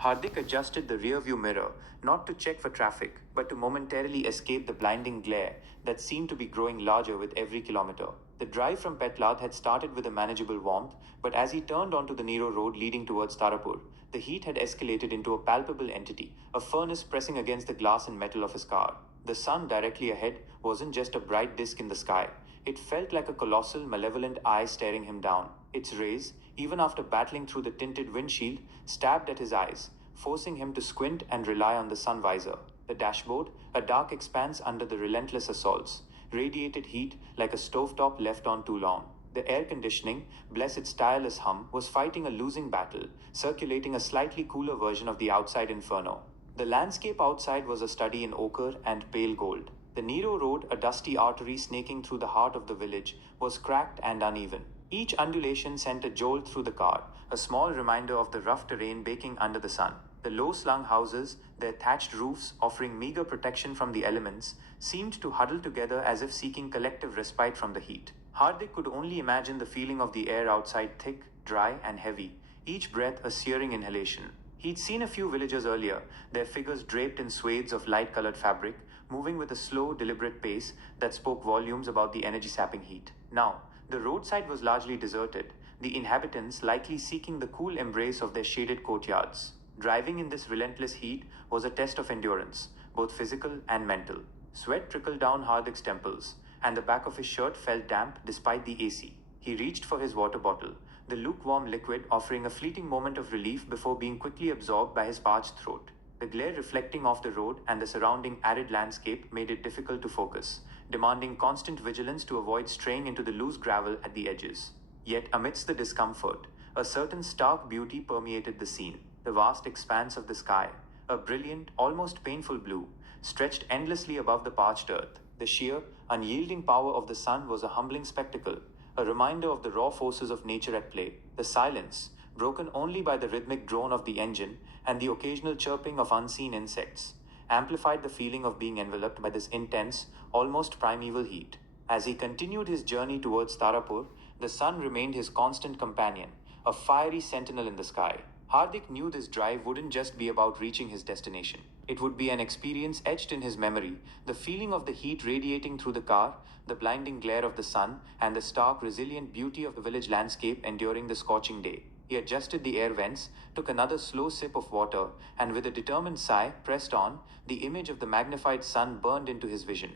Hardik adjusted the rearview mirror, not to check for traffic, but to momentarily escape the blinding glare that seemed to be growing larger with every kilometer. The drive from Petlad had started with a manageable warmth, but as he turned onto the narrow road leading towards Tarapur, the heat had escalated into a palpable entity, a furnace pressing against the glass and metal of his car. The sun directly ahead wasn't just a bright disk in the sky. It felt like a colossal, malevolent eye staring him down. Its rays, even after battling through the tinted windshield, stabbed at his eyes, forcing him to squint and rely on the sun visor. The dashboard, a dark expanse under the relentless assaults, radiated heat like a stovetop left on too long. The air conditioning, bless its tireless hum, was fighting a losing battle, circulating a slightly cooler version of the outside inferno. The landscape outside was a study in ochre and pale gold. The Nero road, a dusty artery snaking through the heart of the village, was cracked and uneven. Each undulation sent a jolt through the car, a small reminder of the rough terrain baking under the sun. The low-slung houses, their thatched roofs offering meager protection from the elements, seemed to huddle together as if seeking collective respite from the heat. Hardik could only imagine the feeling of the air outside thick, dry, and heavy, each breath a searing inhalation. He'd seen a few villagers earlier, their figures draped in swathes of light-colored fabric, moving with a slow, deliberate pace that spoke volumes about the energy-sapping heat. Now, the roadside was largely deserted, the inhabitants likely seeking the cool embrace of their shaded courtyards. Driving in this relentless heat was a test of endurance, both physical and mental. Sweat trickled down Hardik's temples, and the back of his shirt felt damp despite the AC. He reached for his water bottle, the lukewarm liquid offering a fleeting moment of relief before being quickly absorbed by his parched throat. The glare reflecting off the road and the surrounding arid landscape made it difficult to focus, demanding constant vigilance to avoid straying into the loose gravel at the edges. Yet amidst the discomfort, a certain stark beauty permeated the scene. The vast expanse of the sky, a brilliant, almost painful blue, stretched endlessly above the parched earth. The sheer, unyielding power of the sun was a humbling spectacle, a reminder of the raw forces of nature at play. The silence, broken only by the rhythmic drone of the engine and the occasional chirping of unseen insects, amplified the feeling of being enveloped by this intense, almost primeval heat. As he continued his journey towards Tarapur, the sun remained his constant companion, a fiery sentinel in the sky. Hardik knew this drive wouldn't just be about reaching his destination. It would be an experience etched in his memory, the feeling of the heat radiating through the car, the blinding glare of the sun, and the stark, resilient beauty of the village landscape enduring the scorching day. He adjusted the air vents, took another slow sip of water, and with a determined sigh, pressed on. The image of the magnified sun burned into his vision.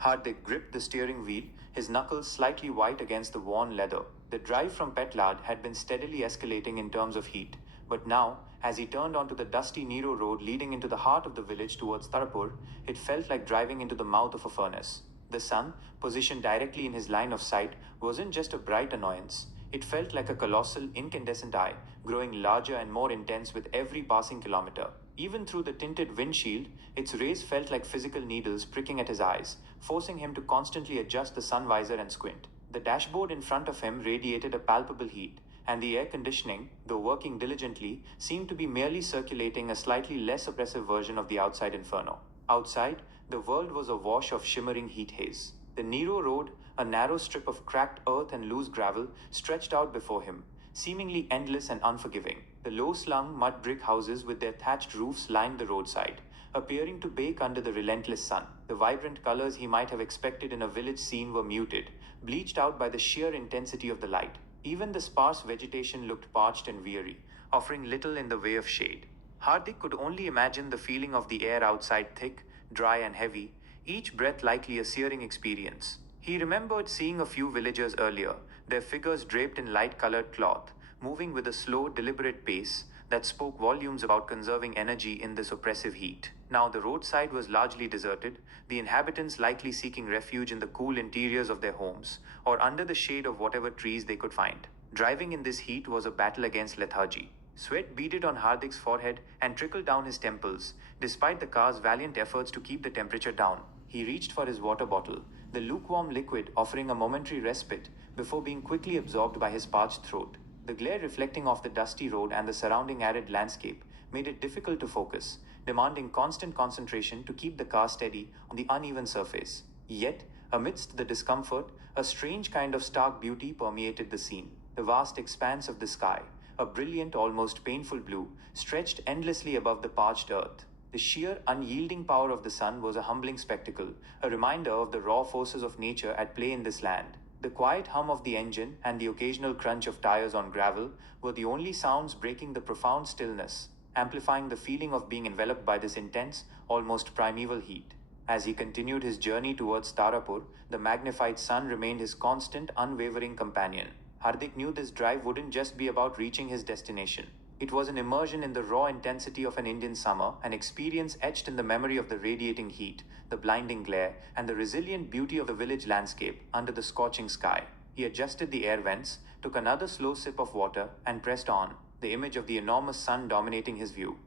Hardik gripped the steering wheel, his knuckles slightly white against the worn leather. The drive from Petlad had been steadily escalating in terms of heat, but now, as he turned onto the dusty Nero road leading into the heart of the village towards Tarapur, it felt like driving into the mouth of a furnace. The sun, positioned directly in his line of sight, wasn't just a bright annoyance. It felt like a colossal, incandescent eye, growing larger and more intense with every passing kilometer. Even through the tinted windshield, its rays felt like physical needles pricking at his eyes, forcing him to constantly adjust the sun visor and squint. The dashboard in front of him radiated a palpable heat, and the air conditioning, though working diligently, seemed to be merely circulating a slightly less oppressive version of the outside inferno. Outside, the world was awash of shimmering heat haze. The Nero road, a narrow strip of cracked earth and loose gravel, stretched out before him, seemingly endless and unforgiving. The low-slung mud brick houses with their thatched roofs lined the roadside, appearing to bake under the relentless sun. The vibrant colors he might have expected in a village scene were muted, bleached out by the sheer intensity of the light. Even the sparse vegetation looked parched and weary, offering little in the way of shade. Hardik could only imagine the feeling of the air outside thick, dry and heavy, each breath likely a searing experience. He remembered seeing a few villagers earlier, their figures draped in light-colored cloth, moving with a slow, deliberate pace that spoke volumes about conserving energy in this oppressive heat. Now the roadside was largely deserted, the inhabitants likely seeking refuge in the cool interiors of their homes, or under the shade of whatever trees they could find. Driving in this heat was a battle against lethargy. Sweat beaded on Hardik's forehead and trickled down his temples, despite the car's valiant efforts to keep the temperature down. He reached for his water bottle, the lukewarm liquid offering a momentary respite before being quickly absorbed by his parched throat. The glare reflecting off the dusty road and the surrounding arid landscape made it difficult to focus, demanding constant concentration to keep the car steady on the uneven surface. Yet, amidst the discomfort, a strange kind of stark beauty permeated the scene. The vast expanse of the sky, a brilliant, almost painful blue, stretched endlessly above the parched earth. The sheer, unyielding power of the sun was a humbling spectacle, a reminder of the raw forces of nature at play in this land. The quiet hum of the engine and the occasional crunch of tires on gravel were the only sounds breaking the profound stillness, amplifying the feeling of being enveloped by this intense, almost primeval heat. As he continued his journey towards Tarapur, the magnified sun remained his constant, unwavering companion. Hardik knew this drive wouldn't just be about reaching his destination. It was an immersion in the raw intensity of an Indian summer, an experience etched in the memory of the radiating heat, the blinding glare, and the resilient beauty of the village landscape under the scorching sky. He adjusted the air vents, took another slow sip of water, and pressed on, the image of the enormous sun dominating his view.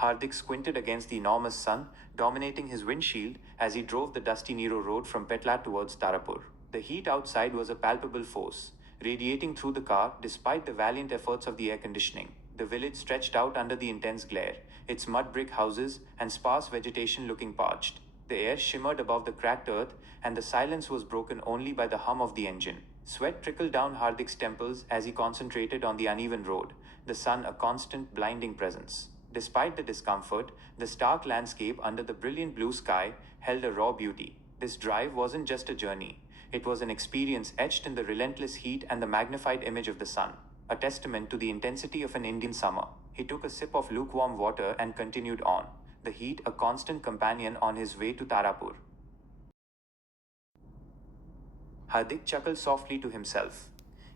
Hardik squinted against the enormous sun, dominating his windshield as he drove the dusty Nero road from Petlad towards Tarapur. The heat outside was a palpable force, radiating through the car despite the valiant efforts of the air conditioning. The village stretched out under the intense glare, its mud brick houses and sparse vegetation looking parched. The air shimmered above the cracked earth, and the silence was broken only by the hum of the engine. Sweat trickled down Hardik's temples as he concentrated on the uneven road, the sun a constant, blinding presence. Despite the discomfort, the stark landscape under the brilliant blue sky held a raw beauty. This drive wasn't just a journey, it was an experience etched in the relentless heat and the magnified image of the sun, a testament to the intensity of an Indian summer. He took a sip of lukewarm water and continued on, the heat a constant companion on his way to Tarapur. Hardik chuckled softly to himself.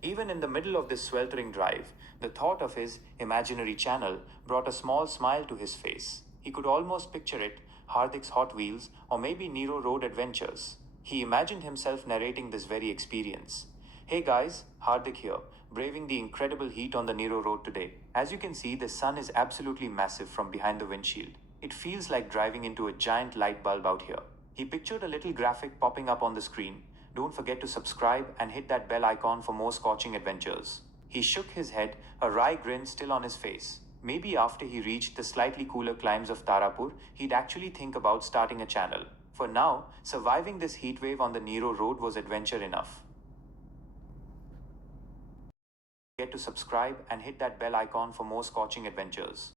Even in the middle of this sweltering drive, the thought of his imaginary channel brought a small smile to his face. He could almost picture it, Hardik's Hot Wheels, or maybe Nero Road adventures. He imagined himself narrating this very experience. Hey guys, Hardik here, braving the incredible heat on the Nero Road today. As you can see, the sun is absolutely massive from behind the windshield. It feels like driving into a giant light bulb out here. He pictured a little graphic popping up on the screen. Don't forget to subscribe and hit that bell icon for more scorching adventures. He shook his head, a wry grin still on his face. Maybe after he reached the slightly cooler climbs of Tarapur, he'd actually think about starting a channel. For now, surviving this heatwave on the Nero Road was adventure enough. Get to subscribe and hit that bell icon for more scorching adventures.